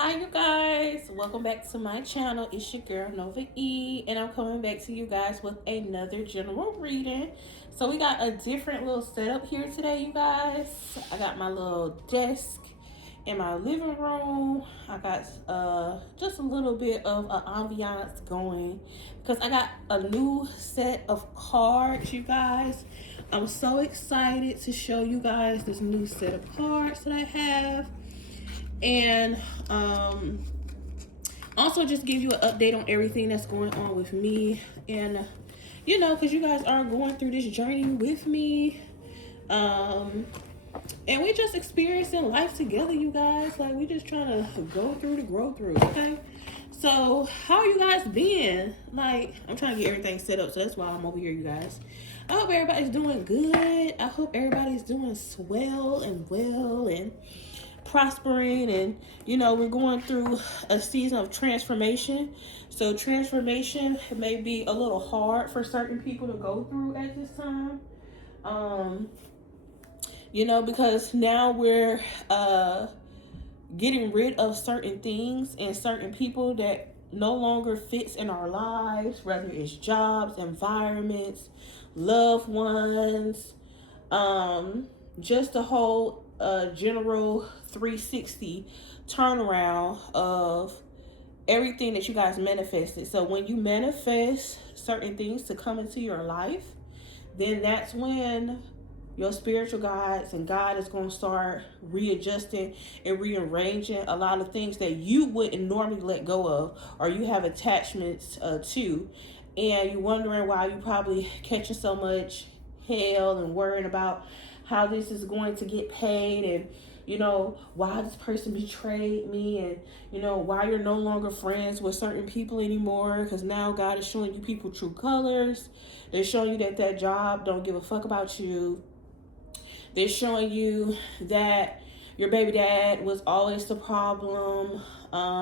Hi you guys, welcome back to my channel. It's your girl Nova.E, and I'm coming back to you guys with another general reading. So we got a different little setup here today, you guys. I got my little desk in my living room. I got just a little bit of an ambiance going because I got a new set of cards, you guys. I'm so excited to show you guys this new set of cards that I have. And also just give you an update on everything that's going on with me. And because you guys are going through this journey with me. And we just experiencing life together, you guys. Like, we just trying to go through to grow through, okay? So how are you guys been? Like, I'm trying to get everything set up, so that's why I'm over here, you guys. I hope everybody's doing good. I hope everybody's doing swell and well and prospering. And we're going through a season of transformation. So transformation may be a little hard for certain people to go through at this time. Because now we're getting rid of certain things and certain people that no longer fits in our lives, whether it's jobs, environments, loved ones, just the whole general 360 turnaround of everything that you guys manifested. So when you manifest certain things to come into your life, then that's when your spiritual guides and God is going to start readjusting and rearranging a lot of things that you wouldn't normally let go of, or you have attachments to, and you're wondering why you probably catching so much hell and worrying about how this is going to get paid, and why this person betrayed me, and why you're no longer friends with certain people anymore, because now God is showing you people true colors. They're showing you that job don't give a fuck about you. They're showing you that your baby dad was always the problem.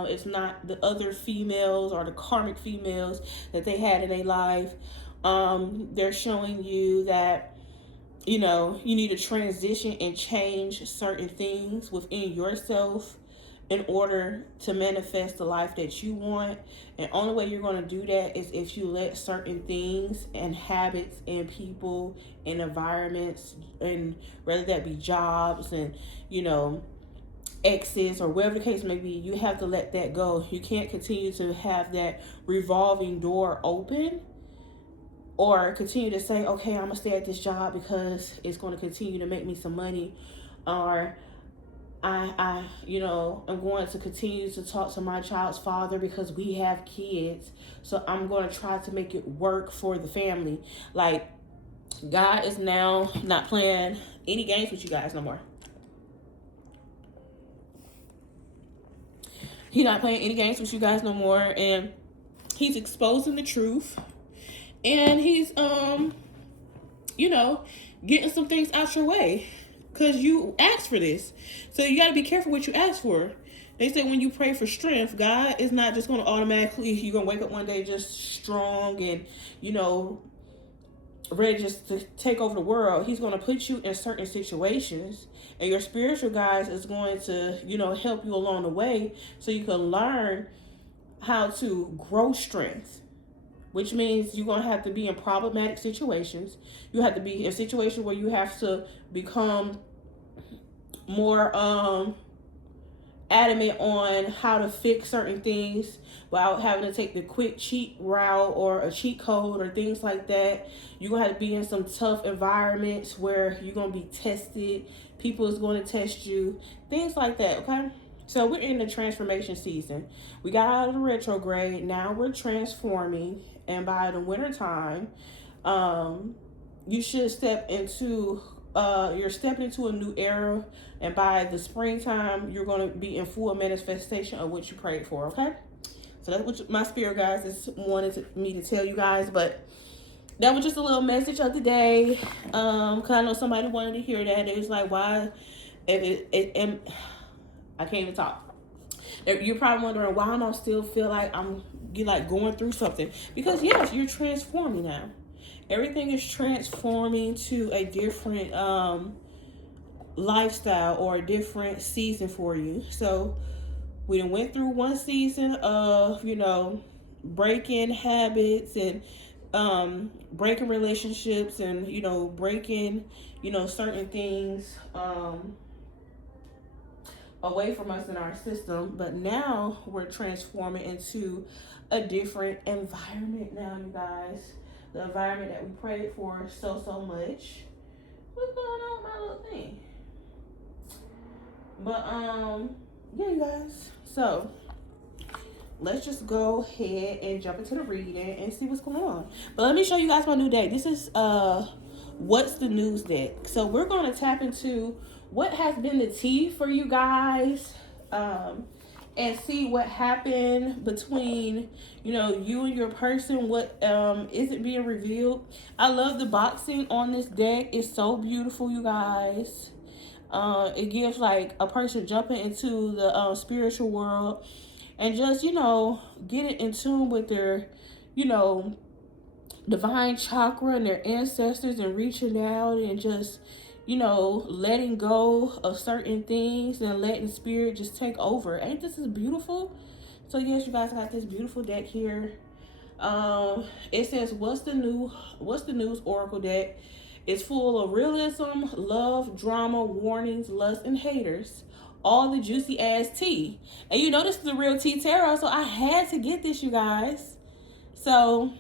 It's not the other females or the karmic females that they had in their life. They're showing you that you need to transition and change certain things within yourself in order to manifest the life that you want. And only way you're going to do that is if you let certain things and habits and people and environments, and whether that be jobs and exes or whatever the case may be, you have to let that go. You can't continue to have that revolving door open, or continue to say, okay, I'm gonna stay at this job because it's going to continue to make me some money, or I'm going to continue to talk to my child's father because we have kids, so I'm going to try to make it work for the family. Like, God is now not playing any games with you guys no more. He's not playing any games with you guys no more, and he's exposing the truth, and he's getting some things out your way, because you asked for this. So you got to be careful what you ask for. They say when you pray for strength, God is not just going to automatically, you're going to wake up one day just strong and ready just to take over the world. He's going to put you in certain situations, and your spiritual guides is going to help you along the way so you can learn how to grow strength, which means you're going to have to be in problematic situations. You have to be in situations where you have to become more adamant on how to fix certain things without having to take the quick cheat route or a cheat code or things like that. You're going to have to be in some tough environments where you're going to be tested. People is going to test you. Things like that, okay? So we're in the transformation season. We got out of the retrograde. Now we're transforming. And by the winter time, you should step into you're stepping into a new era, and by the springtime you're going to be in full manifestation of what you prayed for, okay? So that's what my spirit guys is wanted me to tell you guys. But that was just a little message of the day, because I know somebody wanted to hear that. It was like, why I can't even talk. You're probably wondering why I don't still feel like I'm going through something, because yes, you're transforming now. Everything is transforming to a different lifestyle or a different season for you. So We done went through one season of, breaking habits and breaking relationships and, breaking, certain things away from us in our system. But now we're transforming into a different environment now, you guys. The environment that we prayed for so much. What's going on with my little thing? But yeah, you guys. So let's just go ahead and jump into the reading and see what's going on. But let me show you guys my new deck. This is what's the news deck. So we're going to tap into what has been the tea for you guys, and see what happened between you and your person, what isn't being revealed. I love the boxing on this deck. It's so beautiful, you guys. It gives like a person jumping into the spiritual world and just getting in tune with their divine chakra and their ancestors, and reaching out and just letting go of certain things and letting spirit just take over. Ain't this is beautiful? So yes, you guys, got this beautiful deck here. It says what's the news oracle deck. It's full of realism, love, drama, warnings, lust, and haters. All the juicy ass tea. And this is the real tea tarot, so I had to get this, you guys. So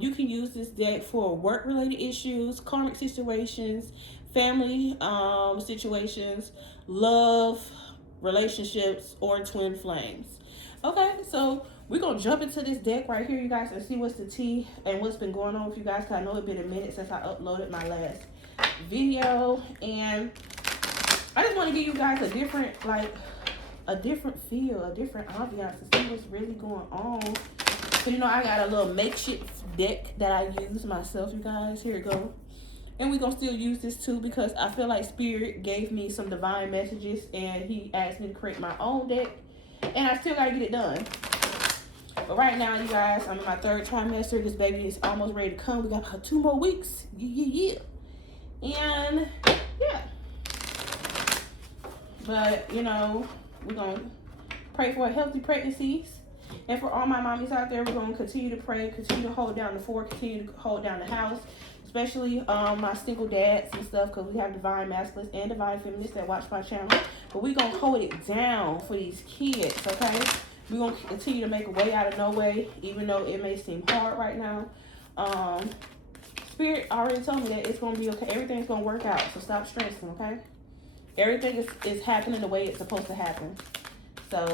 you can use this deck for work-related issues, karmic situations, family situations, love, relationships, or twin flames. Okay, so we're going to jump into this deck right here, you guys, and see what's the tea and what's been going on with you guys, because I know it's been a minute since I uploaded my last video. And I just want to give you guys a different feel, a different ambiance to see what's really going on. So, I got a little makeshift deck that I use myself, you guys. Here we go. And we're going to still use this too, because I feel like Spirit gave me some divine messages and he asked me to create my own deck. And I still got to get it done. But right now, you guys, I'm in my 3rd trimester. This baby is almost ready to come. We got about 2 more weeks. Yeah. And, yeah. But, we're going to pray for healthy pregnancies. And for all my mommies out there, we're going to continue to pray, continue to hold down the fort, continue to hold down the house, especially my single dads and stuff, because we have divine masculines and divine feminists that watch my channel. But we're going to hold it down for these kids, okay? We're going to continue to make a way out of no way, even though it may seem hard right now. Spirit already told me that it's going to be okay. Everything's going to work out, so stop stressing, okay? Everything is happening the way it's supposed to happen. So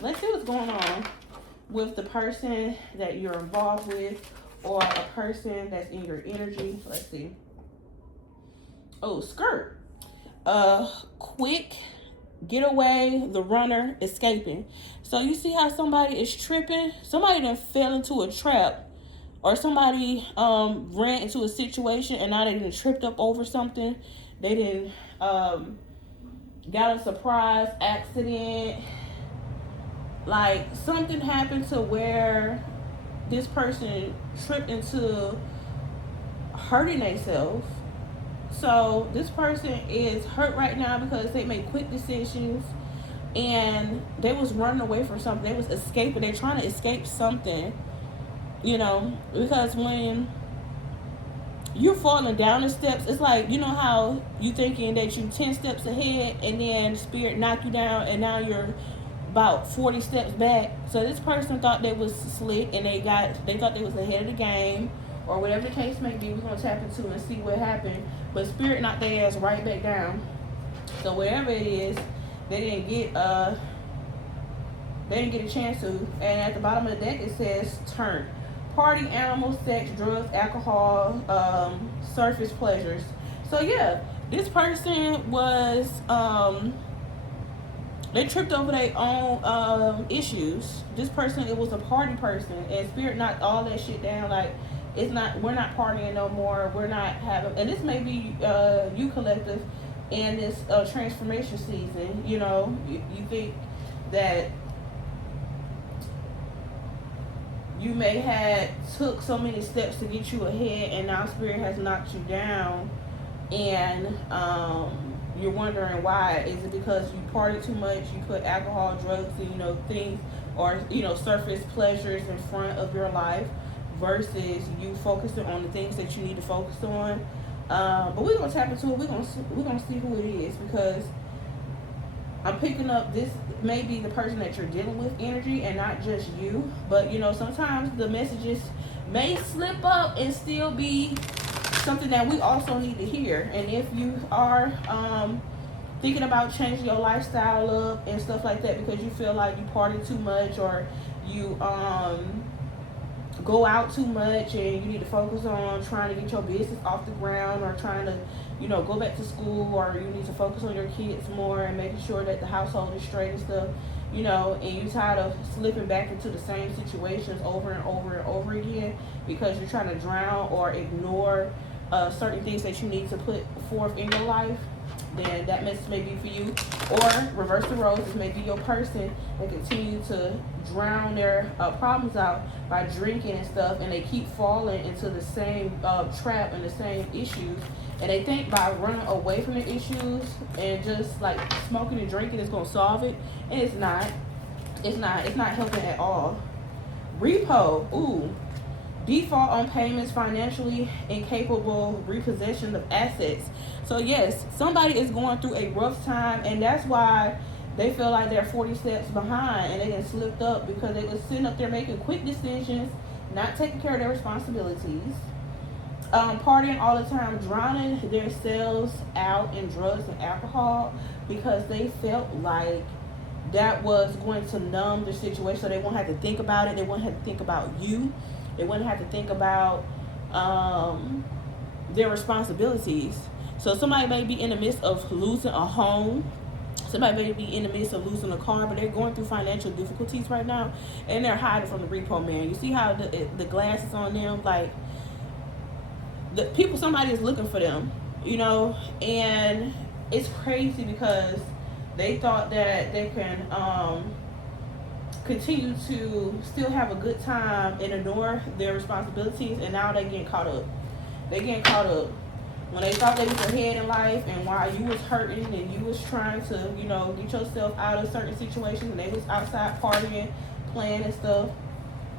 let's see what's going on with the person that you're involved with, or a person that's in your energy. Let's see. Oh, skirt. Quick getaway, the runner escaping. So you see how somebody is tripping? Somebody done fell into a trap, or somebody ran into a situation and now they done tripped up over something. They didn't got a surprise accident. Like something happened to where this person tripped into hurting themselves. So this person is hurt right now because they made quick decisions and they was running away from something. They was escaping. They're trying to escape something, because when you're falling down the steps, it's like, how you thinking that you 10 steps ahead and then spirit knocked you down and now you're about 40 steps back. So this person thought they was slick and they thought they was ahead of the game, or whatever the case may be. We're gonna tap into and see what happened. But spirit knocked their ass right back down. So wherever it is, they didn't get a chance to. And at the bottom of the deck it says turn. Party, animals, sex, drugs, alcohol, surface pleasures. So yeah, this person was they tripped over their own issues. This person, it was a party person, and spirit knocked all that shit down. Like, we're not partying no more. We're not having, and this may be you collective in this transformation season. You think that you may have took so many steps to get you ahead, and now spirit has knocked you down, and you're wondering why. Is it because you party too much, you put alcohol, drugs, and things, or surface pleasures in front of your life, versus you focusing on the things that you need to focus on? But we're gonna tap into it. We're gonna see who it is, because I'm picking up this may be the person that you're dealing with energy, and not just you. But sometimes the messages may slip up and still be something that we also need to hear. And if you are thinking about changing your lifestyle up and stuff like that, because you feel like you party too much, or you go out too much, and you need to focus on trying to get your business off the ground, or trying to go back to school, or you need to focus on your kids more and making sure that the household is straight and stuff, and you're tired of slipping back into the same situations over and over and over again, because you're trying to drown or ignore certain things that you need to put forth in your life, then that message may be for you. Or reverse the roles, this may be your person that continue to drown their problems out by drinking and stuff, and they keep falling into the same trap and the same issues, and they think by running away from the issues and just like smoking and drinking is going to solve it, and it's not helping at all. Repo, ooh, default on payments, financially incapable, repossession of assets. So yes, somebody is going through a rough time, and that's why they feel like they're 40 steps behind, and they done slipped up because they was sitting up there making quick decisions, not taking care of their responsibilities, partying all the time, drowning themselves out in drugs and alcohol, because they felt like that was going to numb the situation, so they won't have to think about it. They won't have to think about you. They wouldn't have to think about their responsibilities. So somebody may be in the midst of losing a home. Somebody may be in the midst of losing a car, but they're going through financial difficulties right now, and they're hiding from the repo man. You see how the glass is on them? Like, the people, somebody is looking for them, and it's crazy because they thought that they can continue to still have a good time and ignore their responsibilities, and now they're getting caught up. When they thought they was ahead in life, and while you was hurting and you was trying to, get yourself out of certain situations, and they was outside partying, playing and stuff.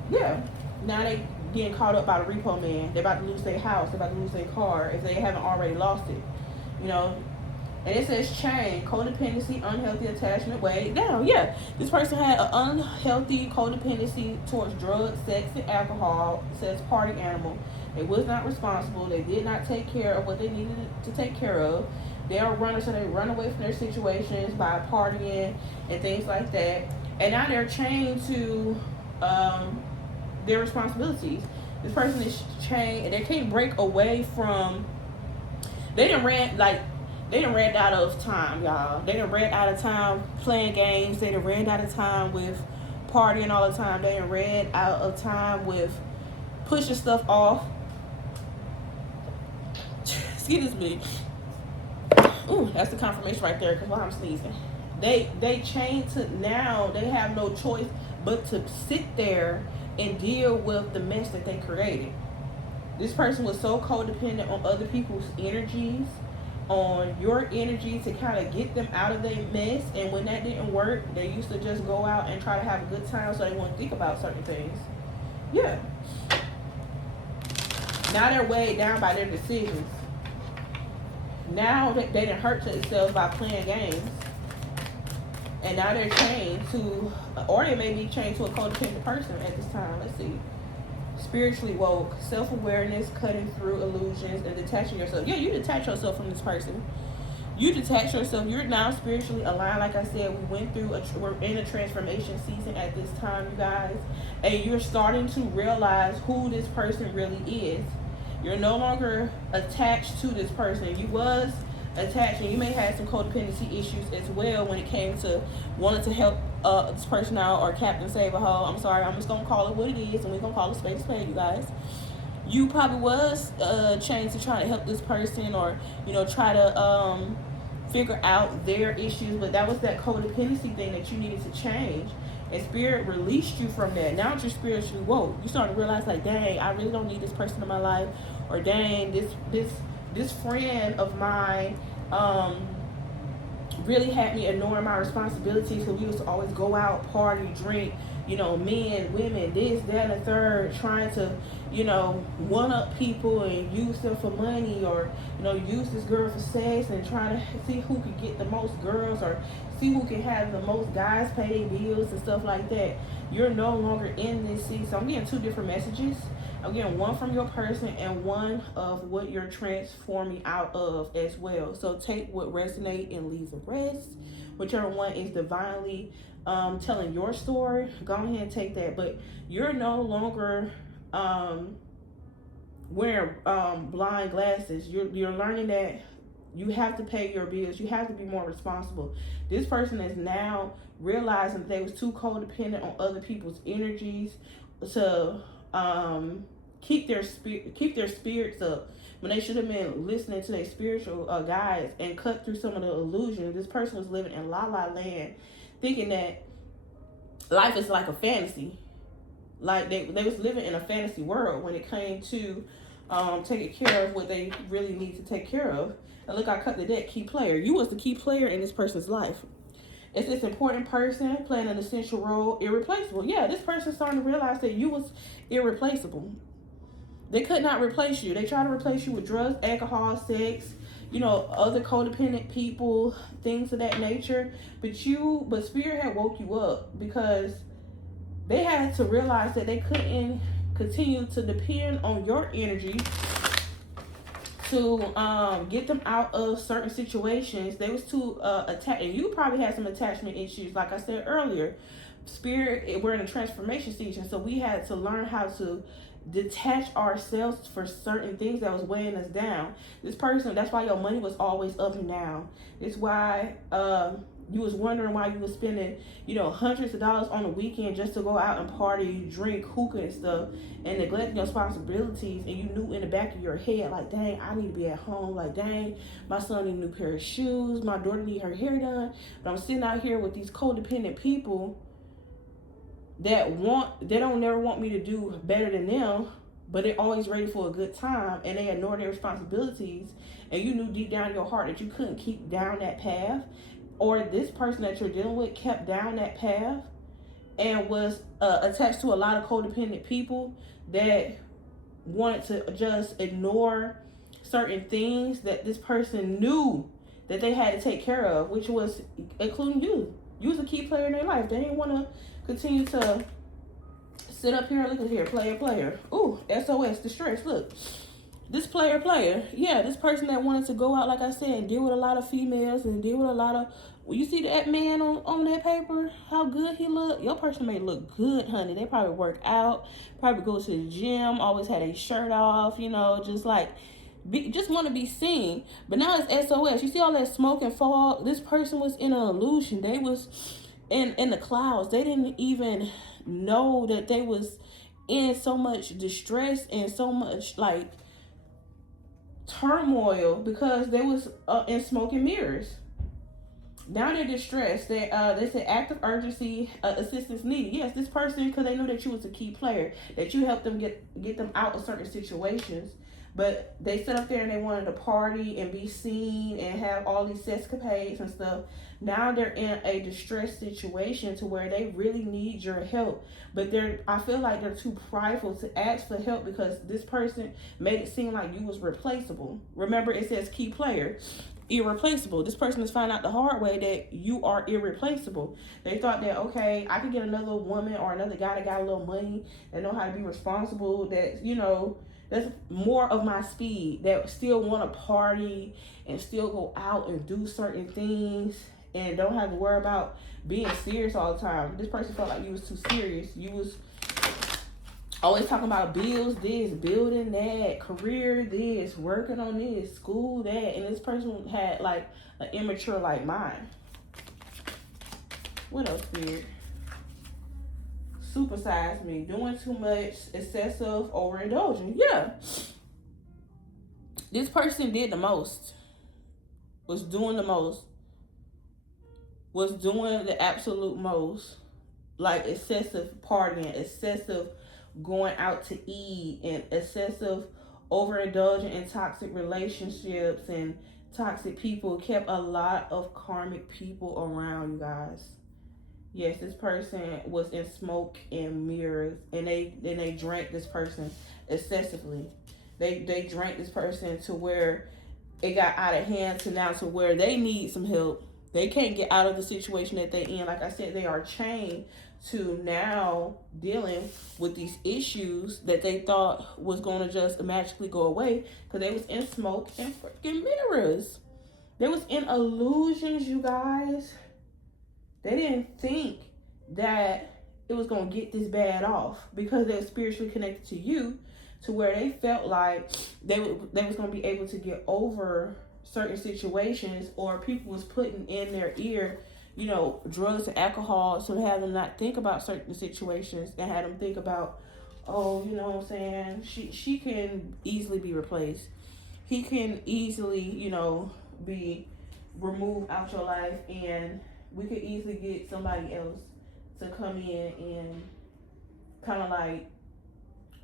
Yeah. Now they getting caught up by the repo man. They're about to lose their house, they're about to lose their car if they haven't already lost it. And it says chain, codependency, unhealthy attachment. Wait, down, yeah. This person had an unhealthy codependency towards drugs, sex, and alcohol. It says party animal. They was not responsible. They did not take care of what they needed to take care of. They are runners, so they run away from their situations by partying and things like that. And now they're chained to their responsibilities. This person is chained, and they can't break away from. They done ran out of time, y'all. They done ran out of time playing games. They done ran out of time with partying all the time. They done ran out of time with pushing stuff off. Excuse me. Ooh, that's the confirmation right there, because while I'm sneezing. They chained to, now they have no choice but to sit there and deal with the mess that they created. This person was so codependent on other people's energies, on your energy, to kind of get them out of their mess. And when that didn't work, they used to just go out and try to have a good time, so they wouldn't think about certain things. Yeah. Now they're weighed down by their decisions. Now they didn't hurt themselves by playing games. And now they're chained to, or they may be chained to a codependent person at this time. Let's see. Spiritually woke, self-awareness, cutting through illusions, and detaching yourself. Yeah, you detach yourself from this person. You detach yourself. You're now spiritually aligned. Like I said, we're in a transformation season at this time, you guys. And you're starting to realize who this person really is. You're no longer attached to this person. You was attached, and you may have some codependency issues as well when it came to wanting to help this person out, or Captain Save a Hoe. I'm sorry, I'm just gonna call it what it is, and we're gonna call it spade, you guys. You probably was chained to try to help this person, or try to figure out their issues, but that was that codependency thing that you needed to change. And Spirit released you from that. Now that you're spiritually woke, you start to realize, like, dang, I really don't need this person in my life, or dang, this friend of mine really had me ignoring my responsibilities, because we used to always go out, party, drink, men, women, this, that, and the third, trying to, one up people and use them for money, or, use this girl for sex, and trying to see who could get the most girls, or see who can have the most guys pay their bills and stuff like that. You're no longer in this season. So I'm getting two different messages. I'm getting one from your person and one of what you're transforming out of as well. So take what resonates and leave the rest. Whichever one is divinely telling your story, go ahead and take that. But you're no longer wearing blind glasses. You're learning that you have to pay your bills. You have to be more responsible. This person is now realizing that they was too codependent on other people's energies to keep their spirits up, when they should have been listening to their spiritual guides and cut through some of the illusions. This person was living in la la land, thinking that life is like a fantasy. Like they was living in a fantasy world when it came to taking care of what they really need to take care of. And look, I cut the deck, key player. You was the key player in this person's life. It's this important person playing an essential role, irreplaceable. Yeah, this person's starting to realize that you was irreplaceable. They could not replace you. They try to replace you with drugs, alcohol, sex, other codependent people, things of that nature. But Spirit had woke you up, because they had to realize that they couldn't continue to depend on your energy to get them out of certain situations. They was too attached, and you probably had some attachment issues. Like I said earlier, Spirit, we're in a transformation season, so we had to learn how to detach ourselves for certain things that was weighing us down. This person, that's why your money was always up and down. It's why you was wondering why you was spending, hundreds of dollars on a weekend just to go out and party, drink, hookah and stuff, and neglecting your responsibilities. And you knew in the back of your head, like, dang, I need to be at home. Like, dang, my son need a new pair of shoes. My daughter need her hair done. But I'm sitting out here with these codependent people that don't never want me to do better than them, but they're always ready for a good time, and they ignore their responsibilities. And you knew deep down in your heart that you couldn't keep down that path, or this person that you're dealing with kept down that path and was attached to a lot of codependent people that wanted to just ignore certain things that this person knew that they had to take care of, which was including you. You was a key player in their life. They didn't want to continue to sit up here. Look at here, player. Ooh, SOS, distress. Look, this player. Yeah, this person that wanted to go out, like I said, and deal with a lot of females and deal with a lot of. Well, you see that man on that paper, how good he look? Your person may look good, honey. They probably work out, probably go to the gym, always had a shirt off, just like, just want to be seen. But now it's SOS. You see all that smoke and fog? This person was in an illusion. They was in the clouds. They didn't even know that they was in so much distress and so much like turmoil, because they was in smoke and mirrors. Now they're distressed. They said active urgency, assistance needed. Yes, this person, because they knew that you was a key player, that you helped them get them out of certain situations. But they sat up there and they wanted to party and be seen and have all these sescapades and stuff. Now they're in a distressed situation to where they really need your help. But I feel like they're too prideful to ask for help, because this person made it seem like you was replaceable. Remember, it says key player, irreplaceable. This person is finding out the hard way that you are irreplaceable. They thought that, okay, I could get another woman or another guy that got a little money, that know how to be responsible, that, that's more of my speed, that still want to party and still go out and do certain things and don't have to worry about being serious all the time. This person felt like you was too serious. You was always talking about bills, this, building that, career this, working on this, school that. And this person had like an immature like mind. What else, Spirit? Supersize me, doing too much, excessive, overindulging. Yeah. This person did the most, was doing the most, was doing the absolute most, like excessive partying, excessive going out to eat, and excessive overindulging in toxic relationships and toxic people kept a lot of karmic people around, you guys. Yes, this person was in smoke and mirrors, and they drank this person excessively. They drank this person to where it got out of hand, to now to where they need some help. They can't get out of the situation that they're in. Like I said, they are chained to now dealing with these issues that they thought was going to just magically go away, because they was in smoke and freaking mirrors. They was in illusions, you guys. They didn't think that it was going to get this bad off, because they were spiritually connected to you, to where they felt like they was going to be able to get over certain situations, or people was putting in their ear, you know, drugs and alcohol, so have them not think about certain situations and had them think about, oh, you know what I'm saying, she can easily be replaced. He can easily, you know, be removed out your life, and we could easily get somebody else to come in and kind of like,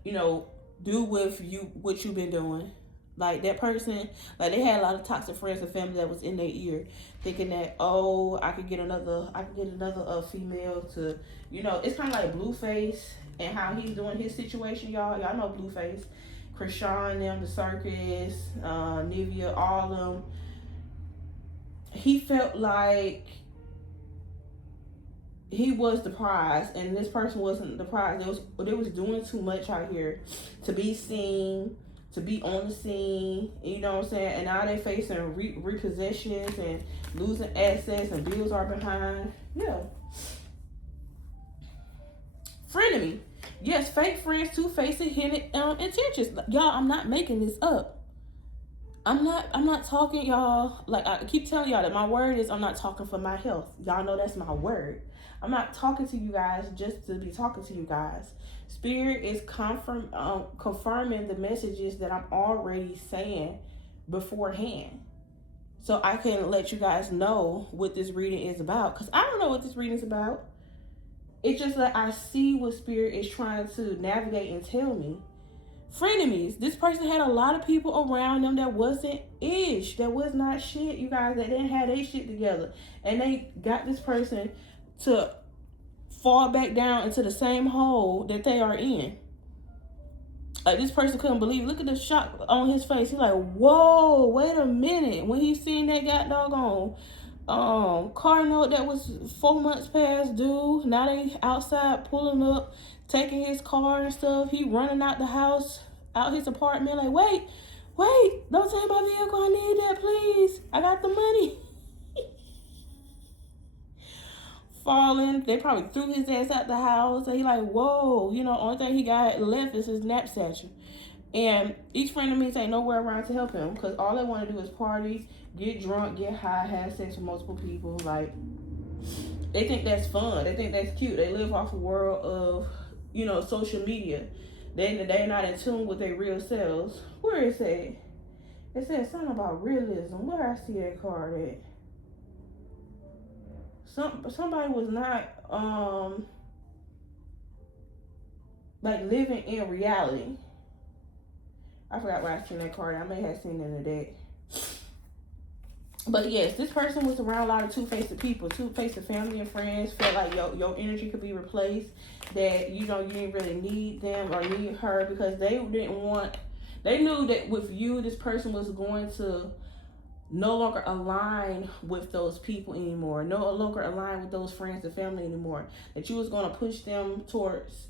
you know, do with you what you've been doing. Like that person, like they had a lot of toxic friends and family that was in their ear, thinking that, oh, I could get another female to, you know, it's kind of like Blueface and how he's doing his situation, y'all. Y'all know Blueface, Krishan, them, the circus, Nivea, all of them. He felt like he was the prize, and this person wasn't the prize. They was doing too much out here to be seen, to be on the scene, you know what I'm saying? And now they facing repossessions and losing assets, and bills are behind. Yeah. Frenemy. Yes, fake friends, two-faced, hidden intentions. Y'all, I'm not making this up. I'm not talking, y'all, like I keep telling y'all that my word is, I'm not talking for my health. Y'all know that's my word. I'm not talking to you guys just to be talking to you guys. Spirit is confirming the messages that I'm already saying beforehand, so I can let you guys know what this reading is about, because I don't know what this reading is about. It's just that I see what Spirit is trying to navigate and tell me. Frenemies. This person had a lot of people around them that wasn't ish, that was not shit, you guys, that didn't have their shit together. And they got this person to fall back down into the same hole that they are in. Like, this person couldn't believe it. Look at the shock on his face. He's like, whoa, wait a minute. When he seen that got doggone car note that was 4 months past due, now they outside pulling up, taking his car and stuff. He running out the house, out his apartment, like, wait, don't take my vehicle, I need that, please. I got the money. Falling, they probably threw his ass out the house. And he like, whoa, you know, only thing he got left is his knapsack. And each friend of me ain't nowhere around to help him, because all they want to do is party, get drunk, get high, have sex with multiple people. Like, they think that's fun. They think that's cute. They live off a world of, you know, social media. They're not in tune with their real selves. Where is it? It said something about realism. Where I see that card at? Somebody was not like living in reality. I forgot where I seen that card. I may have seen it in the deck. But yes, this person was around a lot of two-faced people, two-faced family and friends. Felt like your energy could be replaced. That, you know, you didn't really need them or need her, because they knew that with you, this person was going to no longer align with those people anymore, no longer align with those friends and family anymore, that you was going to push them towards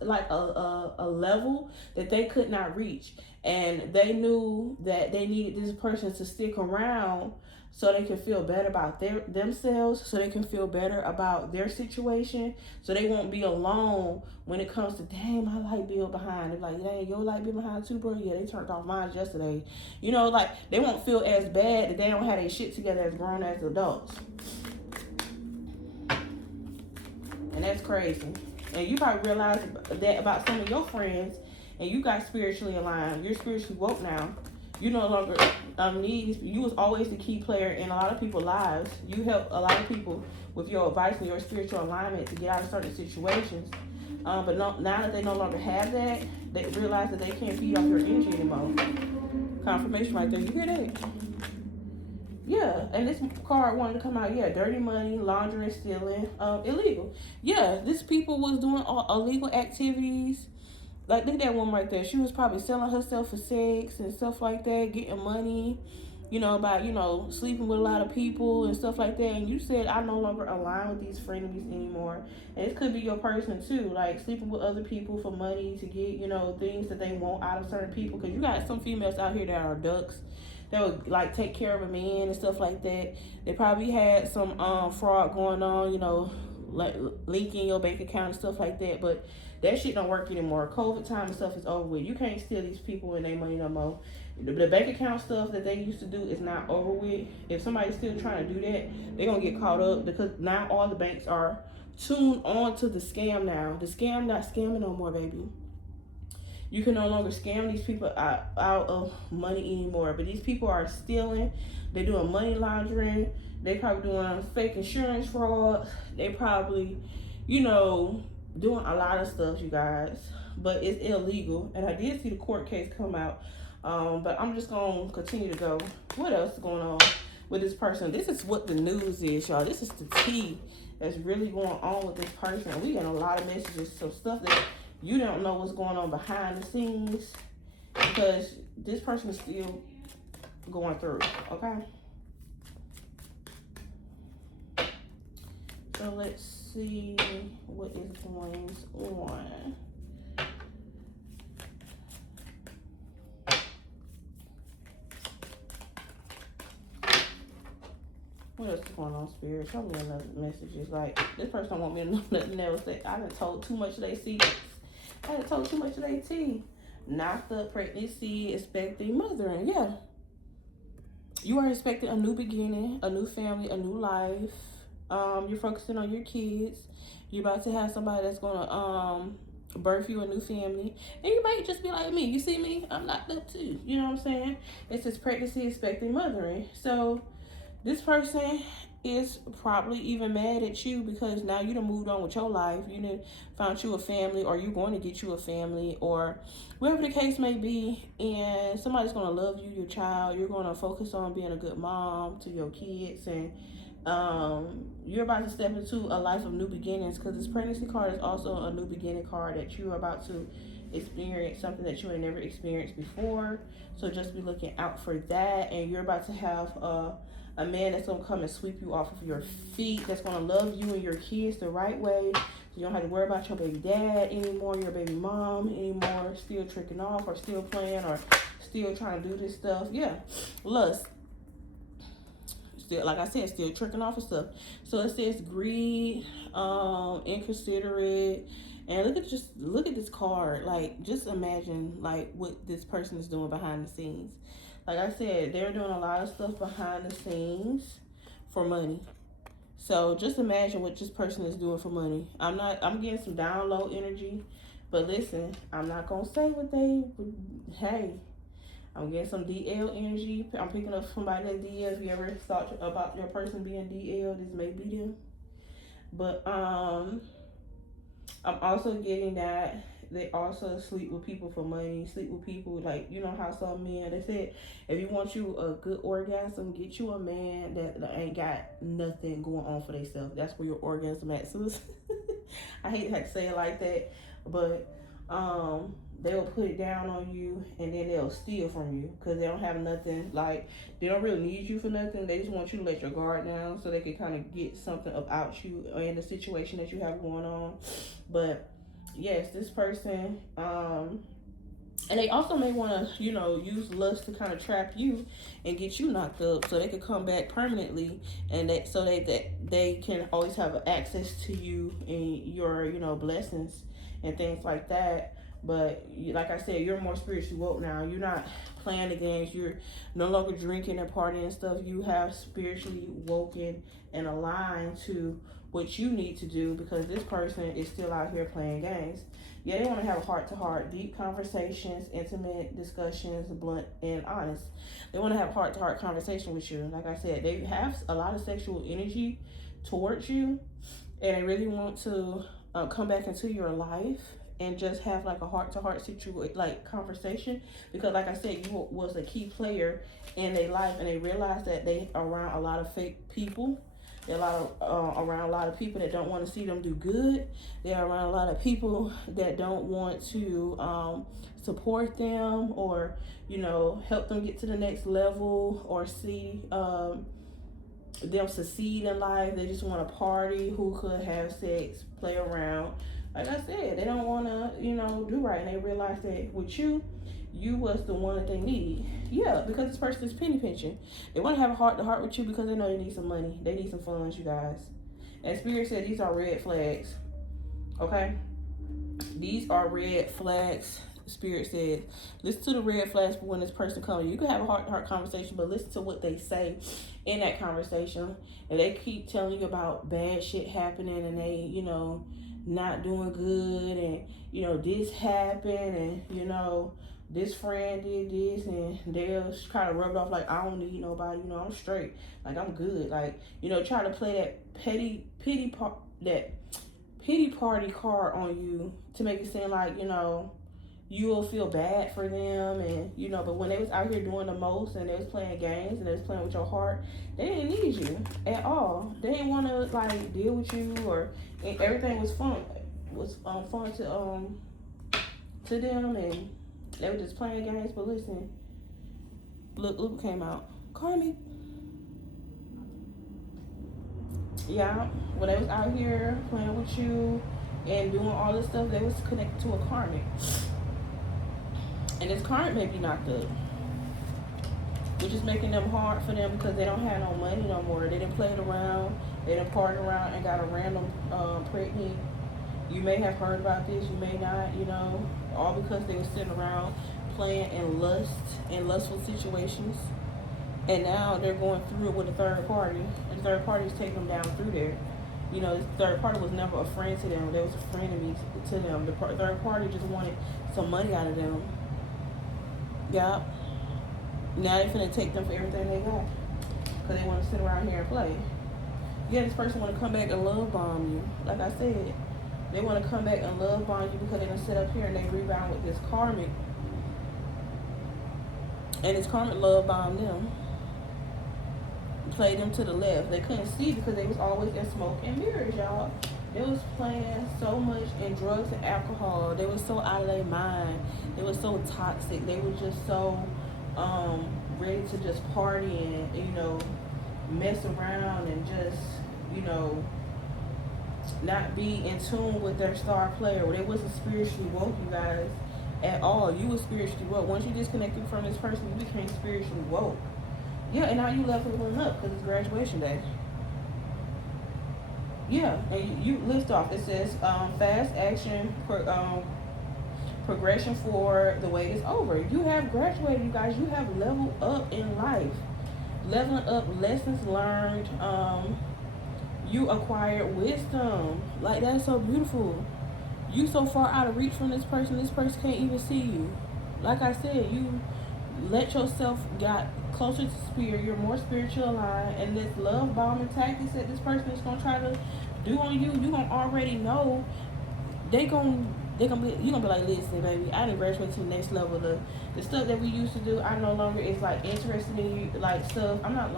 like a level that they could not reach. And they knew that they needed this person to stick around so they can feel better about themselves, so they can feel better about their situation, so they won't be alone when it comes to, damn, my light bill behind. They're like, dang, your light bill behind too, bro? Yeah, they turned off mine yesterday. You know, like, they won't feel as bad that they don't have their shit together as grown as adults. And that's crazy. And you probably realize that about some of your friends, and you got spiritually aligned. You're spiritually woke now. You no longer you was always the key player in a lot of people's lives. You help a lot of people with your advice and your spiritual alignment to get out of certain situations. But now that they no longer have that, they realize that they can't feed off your energy anymore. Confirmation right there. You hear that? Yeah, and this card wanted to come out. Yeah, dirty money, laundering, stealing, illegal. Yeah, this people was doing all illegal activities. Like, look at that one right there. She was probably selling herself for sex and stuff like that, getting money, about, sleeping with a lot of people and stuff like that. And you said, I no longer align with these frenemies anymore. And it could be your person too, like sleeping with other people for money to get, things that they want out of certain people. Because you got some females out here that are ducks that would like take care of a man and stuff like that. They probably had some fraud going on, like leaking your bank account and stuff like that. But that shit don't work anymore. COVID time and stuff is over with. You can't steal these people and their money no more. The bank account stuff that they used to do is not over with. If somebody's still trying to do that, they're gonna get caught up because now all the banks are tuned on to the scam now. The scam not scamming no more, baby. You can no longer scam these people out of money anymore. But these people are stealing. They're doing money laundering. They probably doing fake insurance fraud. They probably, doing a lot of stuff, you guys. But it's illegal. And I did see the court case come out. But I'm just going to continue to go. What else is going on with this person? This is what the news is, y'all. This is the tea that's really going on with this person. We getting a lot of messages. So stuff that you don't know what's going on behind the scenes because this person is still going through, okay? So let's see what is going on. What else is going on, Spirit? Show me another messages. Like, this person don't want me to know nothing else. I done told too much of their secrets. I done told too much of their tea. Not the pregnancy, expecting, mothering. Yeah. You are expecting a new beginning, a new family, a new life. You're focusing on your kids. You're about to have somebody that's going to birth you a new family. And you might just be like me. You see me? I'm locked up too. You know what I'm saying? It's this pregnancy, expecting, mothering. So this person is probably even mad at you because now you done moved on with your life. You done found you a family, or you're going to get you a family, or whatever the case may be. And somebody's going to love you, your child. You're going to focus on being a good mom to your kids. And you're about to step into a life of new beginnings, because this pregnancy card is also a new beginning card, that you're about to experience something that you had never experienced before. So just be looking out for that. And you're about to have a man that's going to come and sweep you off of your feet, that's going to love you and your kids the right way. So you don't have to worry about your baby dad anymore, your baby mom anymore, still tricking off or still playing or still trying to do this stuff. Yeah, lust. Still, like I said, still tricking off and stuff. So it says greed, inconsiderate, and look at this card. Like, just imagine like what this person is doing behind the scenes. Like I said, they're doing a lot of stuff behind the scenes for money. So just imagine what this person is doing for money. I'm getting some down low energy, but listen, I'm not gonna say what hey, I'm getting some DL energy. I'm picking up somebody that DL. If you ever thought about your person being DL, this may be them. But I'm also getting that they also sleep with people for money, sleep with people, like, how some men, they said, if you want you a good orgasm, get you a man that ain't got nothing going on for themselves. That's where your orgasm at. So I hate to say it like that, but they'll put it down on you, and then they'll steal from you because they don't have nothing. Like, they don't really need you for nothing. They just want you to let your guard down so they can kind of get something about you and the situation that you have going on. But yes, this person, and they also may want to, use lust to kind of trap you and get you knocked up so they can come back permanently, and that they can always have access to you and your, blessings and things like that. But like I said, you're more spiritually woke now. You're not playing the games. You're no longer drinking and partying and stuff. You have spiritually woken and aligned to what you need to do, because this person is still out here playing games. Yeah, they want to have a heart-to-heart, deep conversations, intimate discussions, blunt and honest. They want to have heart-to-heart conversation with you. Like I said, they have a lot of sexual energy towards you, and they really want to come back into your life and just have like a heart-to-heart situation, like conversation, because like I said, you was a key player in their life, and they realized that they around a lot of fake people. They're around a lot of people that don't want to see them do good. They're around a lot of people that don't want to support them, or help them get to the next level, or see them succeed in life. They just want to party, who could have sex, play around. Like I said, they don't want to, do right. And they realize that with you was the one that they need. Yeah, because this person is penny pinching. They want to have a heart to heart with you because they know they need some money. They need some funds, you guys. And Spirit said these are red flags. Okay? These are red flags. Spirit said, listen to the red flags when this person comes. You can have a heart-to-heart conversation, but listen to what they say in that conversation. And they keep telling you about bad shit happening, and they, not doing good, and this happened, and this friend did this, and they'll kind of rub it off like, I don't need nobody, I'm straight, like I'm good, like try to play that pity party card on you to make it seem like you'll feel bad for them, and but when they was out here doing the most, and they was playing games, and they was playing with your heart, they didn't need you at all. They didn't want to like deal with you, or everything was fun to them, and they were just playing games. But listen, look what came out. Karmic. Yeah, when they was out here playing with you and doing all this stuff, they was connected to a karmic. And this karmic may be knocked up, which is making them hard for them because they don't have no money no more. They didn't play it around. They didn't party around and got a random pregnant. You may have heard about this. You may not, all because they were sitting around playing in lustful situations. And now they're going through it with a third party. And the third party is taking them down through there. This third party was never a friend to them. They was a frenemy to them. The third party just wanted some money out of them. Yeah. Now they're finna take them for everything they got, because they want to sit around here and play. Yeah, this person want to come back and love bomb you. Like I said, they want to come back and love bomb you because they're gonna sit up here and they rebound with this karmic, and this karmic love bomb them, play them to the left. They couldn't see because they was always in smoke and mirrors, y'all. They was playing so much in drugs and alcohol. They were so out of their mind. They were so toxic. They were just so ready to just party and mess around and just not be in tune with their star player. They wasn't spiritually woke, you guys, at all. You were spiritually woke. Once you disconnected from this person, you became spiritually woke. Yeah, and now you leveling up because it's graduation day. Yeah, and you lift off. It says fast action progression for the wait is over. You have graduated, you guys. You have leveled up in life. Leveling up, lessons learned. You acquired wisdom. Like, that's so beautiful. You so far out of reach from this person can't even see you. Like I said, you let yourself get closer to spirit. You're more spiritual aligned, and this love bombing tactics that this person is gonna try to do on you, you gonna already know you're gonna be like, listen, baby, I didn't graduate to the next level. The stuff that we used to do, I no longer is like interested in you, like stuff. I'm not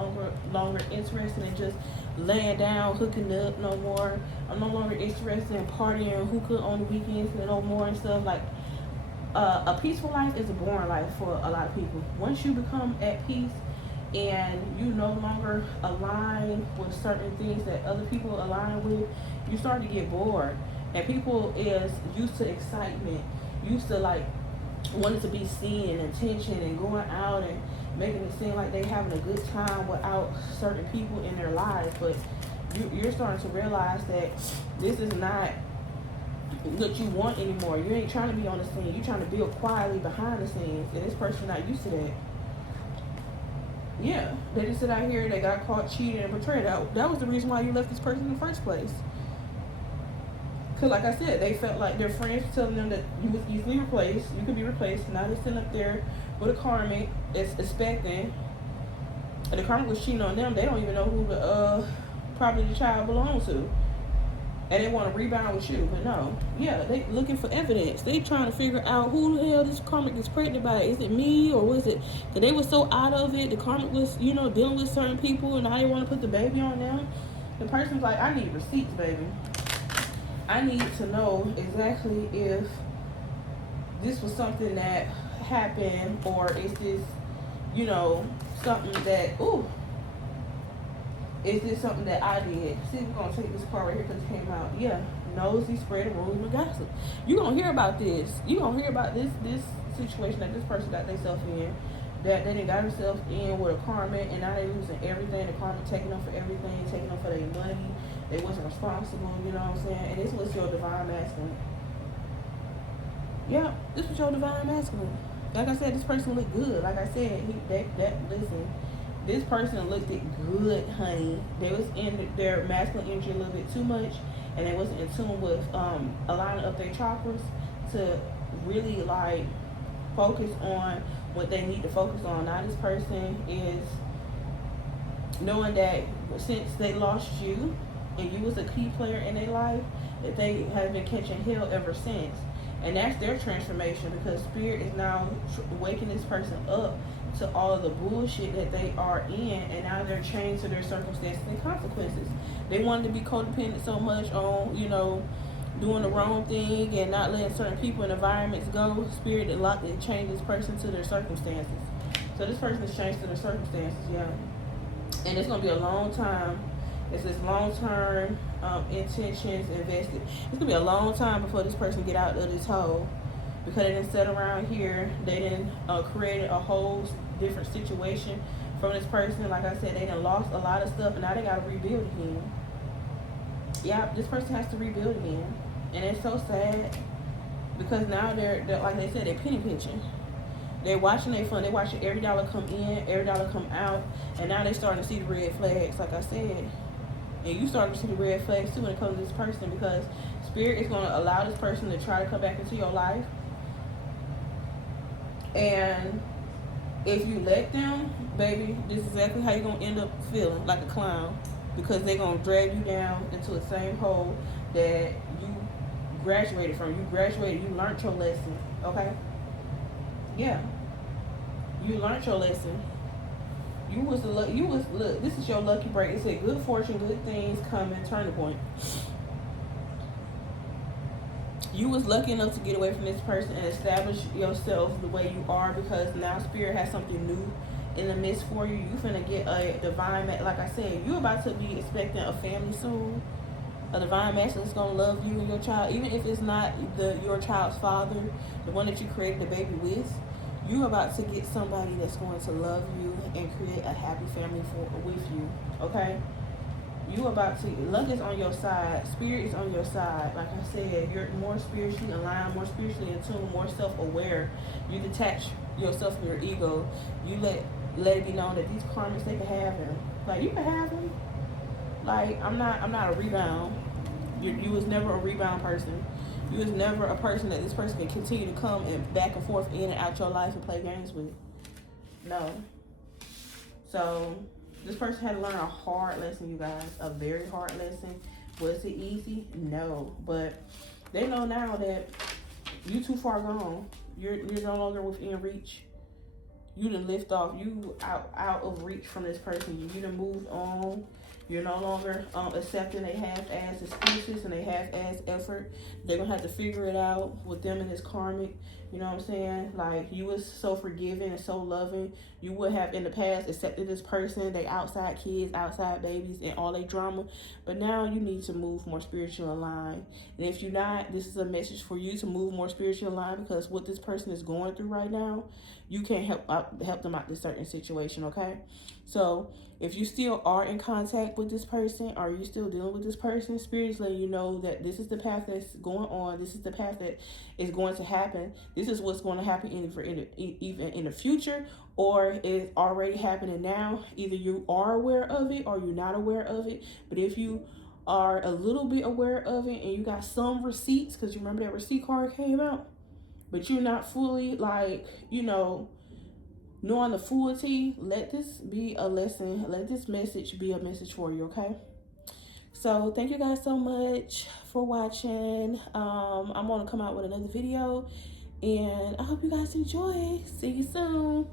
longer interested in just laying down, hooking up no more. I'm no longer interested in partying, hookah on the weekends and no more and stuff. Like a peaceful life is a boring life for a lot of people. Once you become at peace and you no longer align with certain things that other people align with, you start to get bored. And people is used to excitement, used to like wanting to be seen and attention and going out and making it seem like they having a good time without certain people in their lives. But you're starting to realize that this is not what you want anymore. You ain't trying to be on the scene. You're trying to build quietly behind the scenes, and this person not used to that. Yeah, they just sit out here, they got caught cheating and betrayed. That was the reason why you left this person in the first place. Because like I said, they felt like their friends were telling them that you was easily replaced. You could be replaced. Now they're sitting up there with a karmic that's expecting. And the karmic was cheating on them. They don't even know who the probably the child belongs to. and they want to rebound with you. But no, yeah, they looking for evidence. They trying to figure out who the hell this karmic is pregnant by. Is it me or was it? Because they were so out of it. The karmic was, you know, dealing with certain people, and now they want to put the baby on them. The person's like, I need receipts, baby. I need to know exactly if this was something that happened, or is this, you know, something that, ooh, is this something that I did? See, we're going to take this part right here because it came out. Yeah, nosy, spreading rumors and gossip. You're going to hear about this. You're going to hear about this situation that this person got themselves in, that they done got themselves in with a karmic, and now they losing everything. The karmic taking them for everything, taking them for their money. They wasn't responsible, you know what I'm saying? And this was your divine masculine. Yeah, this was your divine masculine. Like I said, this person looked good. Like I said, listen, this person looked it good, honey. They was in their masculine energy a little bit too much, and they wasn't in tune with aligning up their chakras to really like focus on what they need to focus on. Now this person is knowing that since they lost you and you was a key player in their life, that they have been catching hell ever since. And that's their transformation, because spirit is now waking this person up to all of the bullshit that they are in, and now they're chained to their circumstances and consequences. They wanted to be codependent so much on, you know, doing the wrong thing and not letting certain people and environments go. Spirit and chained this person to their circumstances. So this person is changed to their circumstances, yeah. And it's gonna be a long time. It's this long-term intentions invested. It's gonna be a long time before this person get out of this hole, because they didn't sit around here. They didn't created a whole different situation from this person. Like I said, they done lost a lot of stuff, and now they gotta rebuild again. Yeah, this person has to rebuild again, and it's so sad, because now they're like they said, they're penny pinching. They're watching their fun. They're watching every dollar come in, every dollar come out, and now they're starting to see the red flags, like I said. And you starting to see the red flags too when it comes to this person, because spirit is going to allow this person to try to come back into your life. And if you let them, baby, this is exactly how you're going to end up feeling, like a clown, because they're going to drag you down into the same hole that you graduated from. You graduated, you learned your lesson, okay? Yeah. You learned your lesson. Look, this is your lucky break. It said good fortune, good things coming, turning point. You was lucky enough to get away from this person and establish yourself the way you are, because now spirit has something new in the midst for you. You finna get a divine, like I said, you about to be expecting a family soon. A divine master that's gonna love you and your child, even if it's not your child's father, the one that you created the baby with. You're about to get somebody that's going to love you and create a happy family with you, okay? You about to, luck is on your side, spirit is on your side. Like I said, you're more spiritually aligned, more spiritually in tune, more self-aware. You detach yourself from your ego. You let it be known that these karmics, they can have him. Like, you can have him. Like, I'm not a rebound. You was never a rebound person. You was never a person that this person can continue to come and back and forth in and out your life and play games with. No. So this person had to learn a hard lesson, you guys. A very hard lesson. Was it easy? No. But they know now that you too far gone. You're no longer within reach. You done lift off. You out of reach from this person. You done moved on. You're no longer accepting they half-ass excuses and they half-ass effort. They're going to have to figure it out with them and this karmic. You know what I'm saying? Like, you was so forgiving and so loving. You would have in the past accepted this person, they outside kids, outside babies, and all they drama. But now you need to move more spiritual aligned. And if you're not, this is a message for you to move more spiritual aligned, because what this person is going through right now, you can't help them out this certain situation, okay? So if you still are in contact with this person, or you still dealing with this person, spirit is letting you know that this is the path that's going on. This is the path that is going to happen. This is what's going to happen even in the future, or it's already happening now. Either you are aware of it or you're not aware of it. But if you are a little bit aware of it and you got some receipts, because you remember that receipt card came out, but you're not fully, like, you know, knowing the full tea, let this be a lesson. Let this message be a message for you, okay? So thank you guys so much for watching. I'm gonna come out with another video, and I hope you guys enjoy. See you soon.